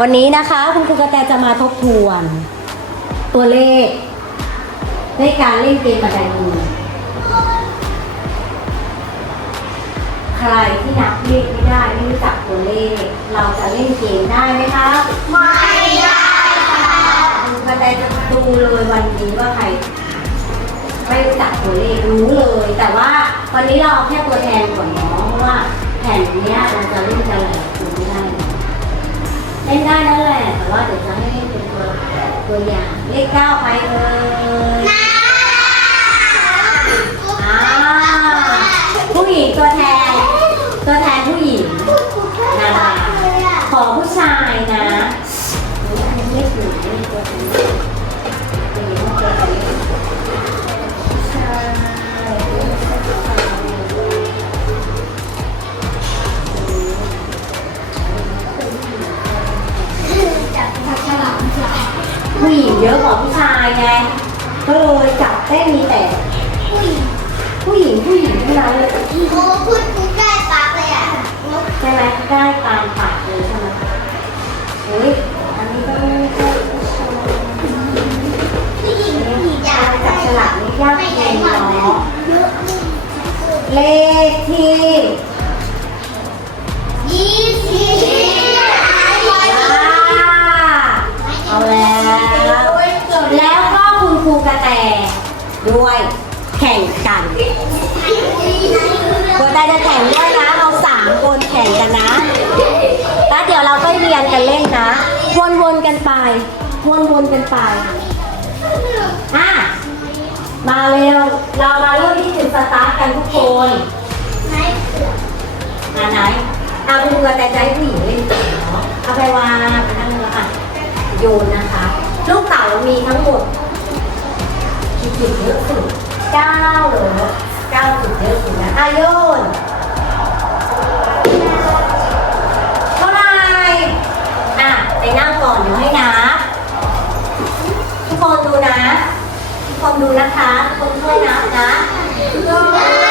วันนี้นะคะคุณครูกระแตจะมาทบทวน ตัวเลขในการเล่นเกมบันไดมือใครที่นับเลขไม่ได้ไม่รู้จักตัวเลข เราจะเล่นเกมได้ไหมคะไม่ได้ค่ะคุณกระแตจะดูเลยวันนี้ว่าใครไม่รู้จักตัวเลขรู้เลย แต่ว่าวันนี้เราแค่ตัวแทนก่อนเนาะว่าแผ่นนี้เราจะเล่นอะไร เล่นได้นั่นแหละแต่ว่าเดี๋ยวจะให้เป็นตัวตัวอย่างเลขเก้าไปเลย ยจับได้มีแต่ผู้หญิงผู้หญิงผู้หญิงเท่านั้นเลยโอ้คุณได้ปากเลยอะใช่ไหมได้ตามปากเลย วนกันไป อะ มาเร็ว เรามาเริ่มที่จุดสตาร์ทกันทุกคนไหอ่าไหน เอาเป็นเรือแต่ใจผู้หญิงเล่นเก่งเนาะเอาไปวางไปนั่งเรือค่ะ โยนนะคะ ลูกเต่ามีทั้งหมดกี่จุดเยอะสุดเก้าหรือเก้าจุดเยอะสุดนะอาโยนเท่าไหร่อะ ไปนั่งก่อนเดี๋ยวให้น้ำ คนดูนะคะ คนช่วยนับนะ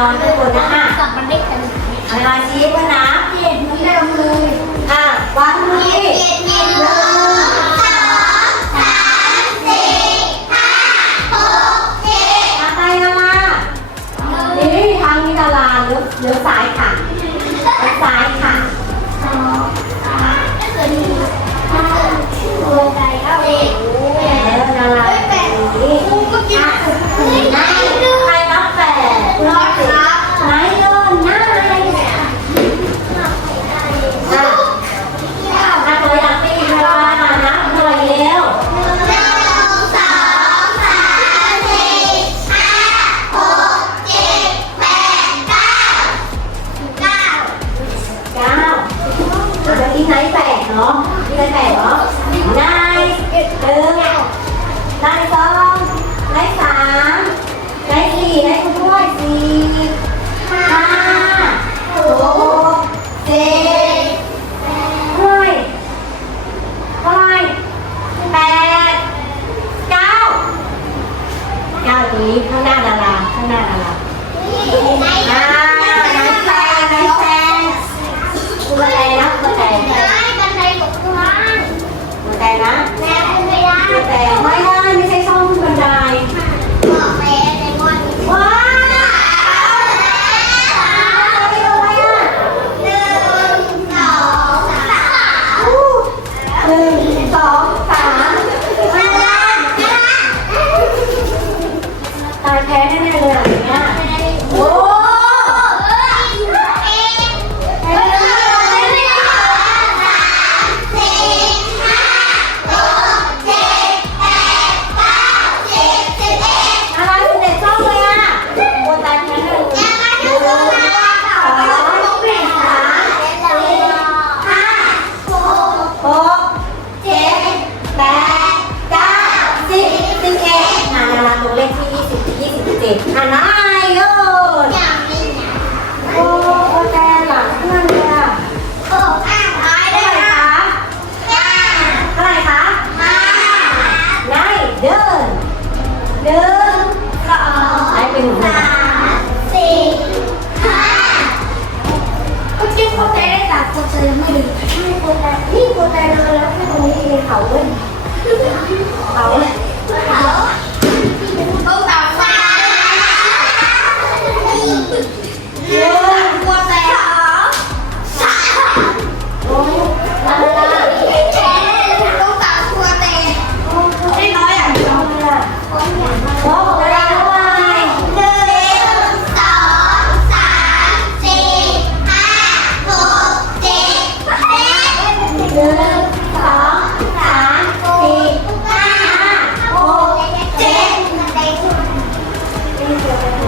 好这我的哈 โคตรยังไม่ดึงใช่โคตรนี่โแตรนอนแล้วแค่ตรงนี้เองเขาเว้ยเขาเขา Thank you.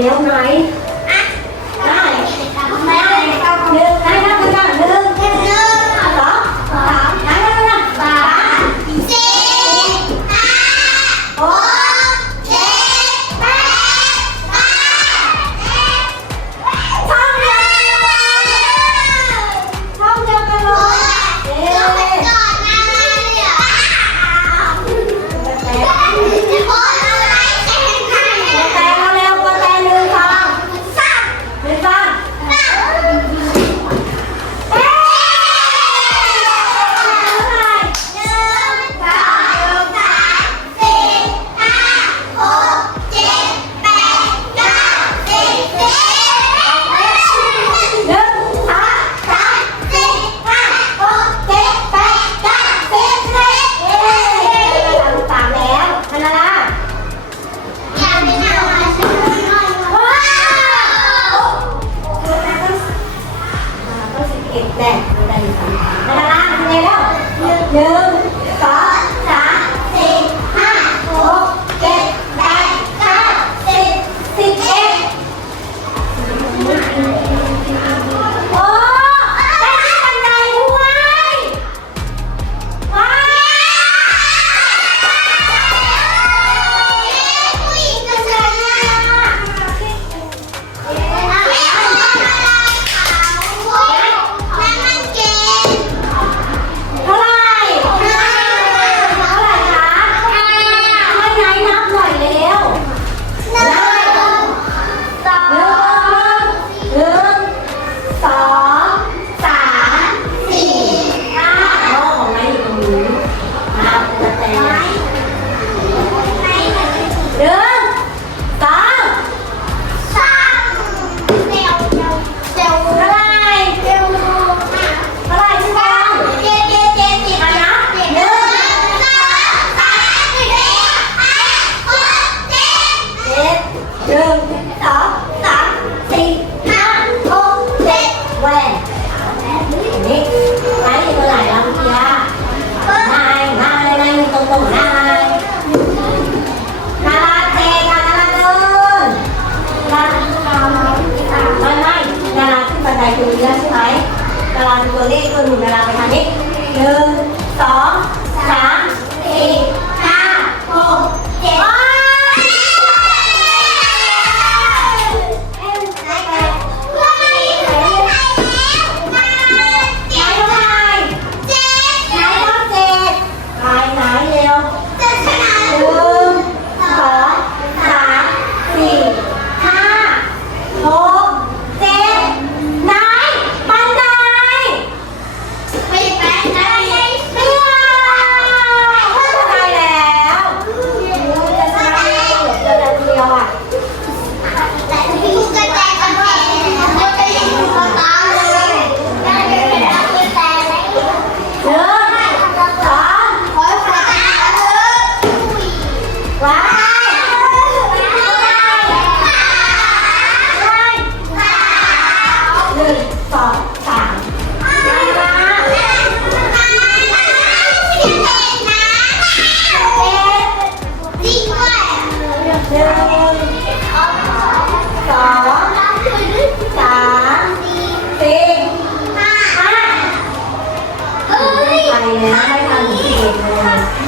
male knight.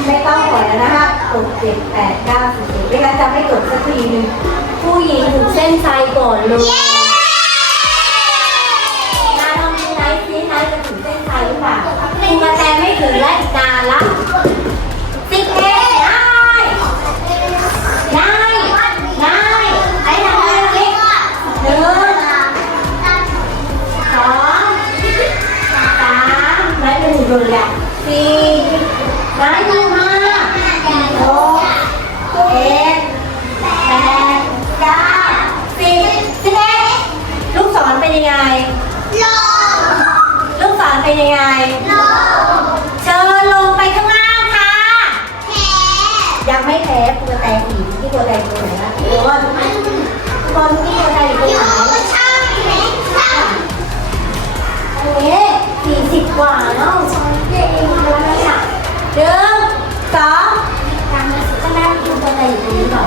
ไม่ต้องปล่อยแล้วนะคะกดเจ็ดแปดเก้าสิบเอ็ดไม่งั้นจะไม่จบสักทีหนึงผู้หญิงถึงเส้นชัยก่อนเลยนาลองดูไนท์ซิไนท์จะถึงเส้นชัยหรือเปล่าคุณกระแตไม่ถึงและอีกนานละสิบเอ็ดได้ได้ได้ไอ้ทำอะไรเล็กหนึ่งสองสามไนท์เป็นหนึ่งเลยอะสี่ ไนท์หนึ่งห้าหกเจ็ดแปดเก้าสิบสิบเอ็ดลูกศรเป็นยังไงลูกศรเป็นยังไงเชิญลงไปข้างล่างค่ะยังไม่แพ้ปูกระแตอีกที่ตัวแตตัวไหนนะตัวบอลบอลที่ตัวแตอยู่ตรงไหนเอ๊ะสี่สิบกว่าเนาะเด็กแล้วเนี่ย หนึ่งสองก็ได้คุณตัวแตอยู่ตรงนี้เปล่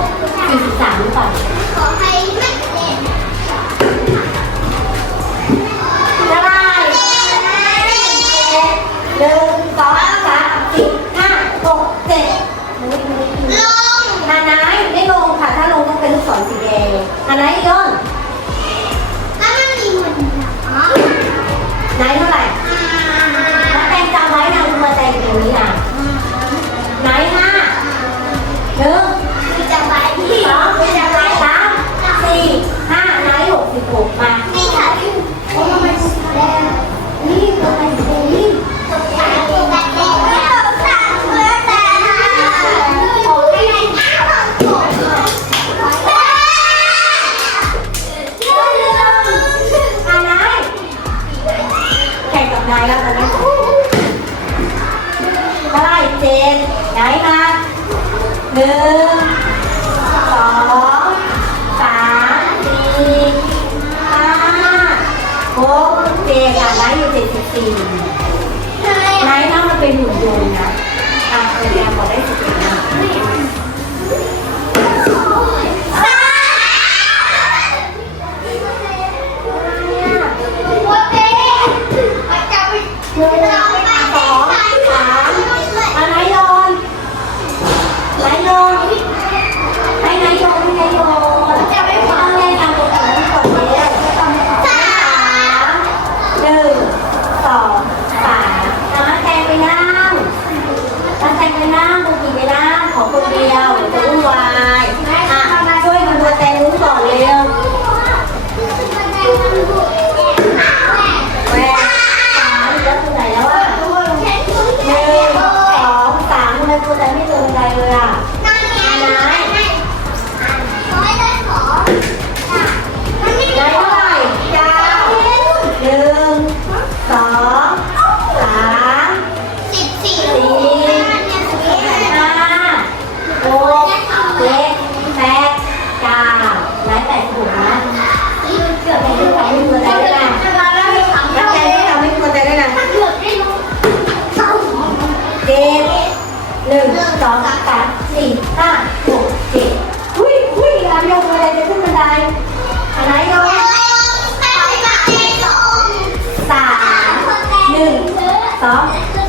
สอง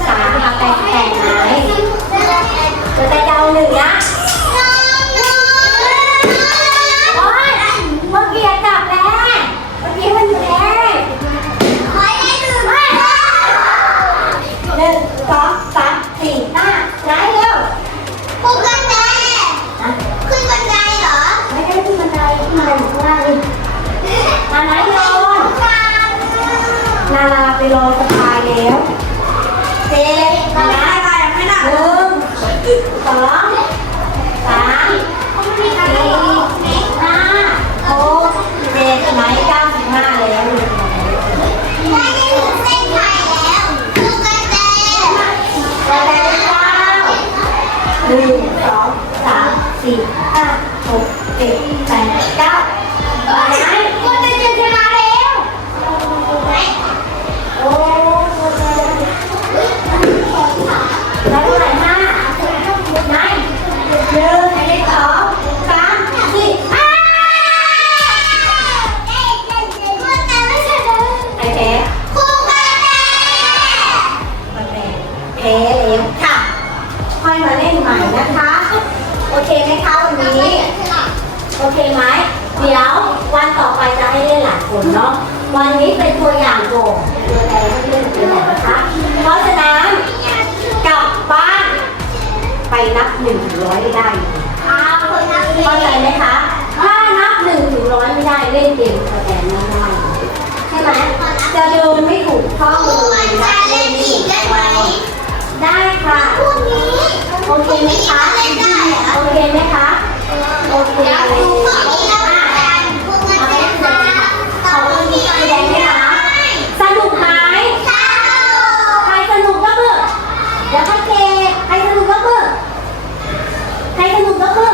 สามทำแต่แต่งไหมตัวแต่เจ้าหนึ่งนะโอ๊ยเมื่อกี้จับแล้วเมื่อกี้มันอยู่แล้วหนึ่งสองสามสี่ห้าไหนเร็วนะไม่ได้ขึ้นบันไดขึ้นบันไดอยู่ข้างล่างนี่มาไหนนอนนาราไปรอสบาย ล่นใหม่นะคะ โอเคไหมคะวันนี้ โอเคไหมเดี๋ยววันต่อไปจะให้เล่นหลายคนเนาะ วันนี้เป็นตัวอย่างก่อนตัวใดให้เล่นตัวอย่างนะคะ เพราะฉะนั้นกลับบ้าน ไปนับหนึ่งถึงร้อยให้ได้เข้าใจไหมคะ ถ้านับหนึ่งถึงร้อยไม่ได้เล่นเกมสแกนไม่ได้ใช่ไหมจะเดินไม่ถูกข้อมือนับเล่นไม่ถูกข้อ ได้ค่ะโอเคไหมคะ โอเคไหมคะโอเคเลยขอบคุณที่แสดงด้วยนะสนุกไหมใครสนุกก็เบื่อเดี๋ยวพ่อเกใครสนุกก็เบื่อใครสนุกก็เบื่อ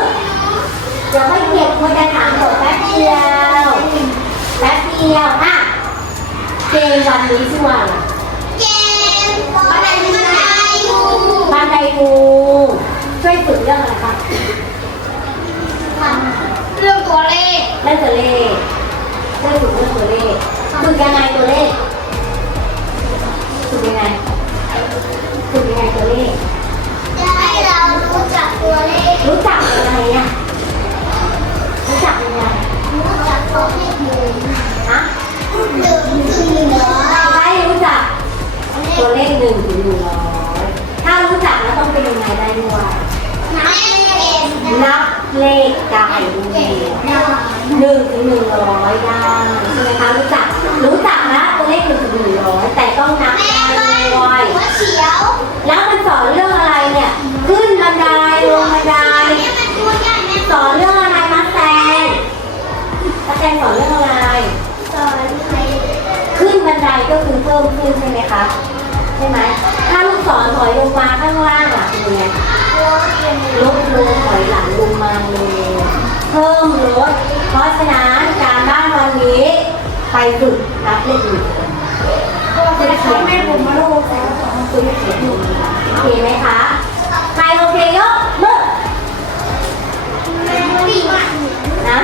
เดี๋ยวพ่อเก็บควรจะถามก่อนแป๊บเดียวแป๊บเดียวอะเกมวันนี้ชื่อว่าอะไรบ้านไดงูช่วยฝึกเรื่องอะไรคะ เรื่องตัวเลข เรื่องตัวเลขช่วยฝึกเรื่องตัวเลขฝึ กยังไงตัวเลขฝึกยังไงฝึกยังไงตัวเลข จะให้เรารู้จักตัวเลข รู้จักยังไงอะรู้จักยังไงรู้จักตัวเลขหนึ่งฮะหนึ่งถึงหนึ่งร้อยได้รู้จัก ตัวเลขหนึ่งถึงหนึ่งร้อยถ้ารู้จักแล้วต้องเป็นยังไงได้ด้วยนับเลขนับเลขได้ด้วย หนึ่งถึงหนึ่งร้อยได้ใช่ไหมคะรู้จักรู้จักนะตัวเลขหนึ่งถึงหนึ่งร้อยแต่ต้องนับแม่ได้ก็ด้วยหัวเขียวแล้วมันสอนเรื่องอะไรเนี่ยขึ้นบันไดลงบันไดนี่มันตัวใหญ่แม่สอนเรื่องอะไรมาแตงมาแตงสอนเรื่องอะไรสอนใครขึ้นบันไดก็คือเพิ่มขึ้นใช่ไหมคะใช่ไหมถ้าลูกศรถอยลงมาข้างล่างล่ะเป็นยังไงตัวเขียวลดลงถอยหลังลงมาเลย เพิ่มลดเพราะฉะนั้นการบ้านวันนี้ ไปฝึกนับเลขหนึ่งคุณเขียนแม่ผมมาลูกแล้วคุณเขียนอยู่โอเคไหมคะใครโอเคยกมือแม่ปีมากนะ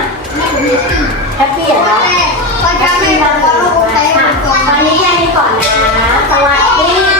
แฮปปี้เหรอแม่ก็จะไม่บอกว่าลูกใช้ค่ะตัววันนี้แค่นี้ก่อนนะสวัสดี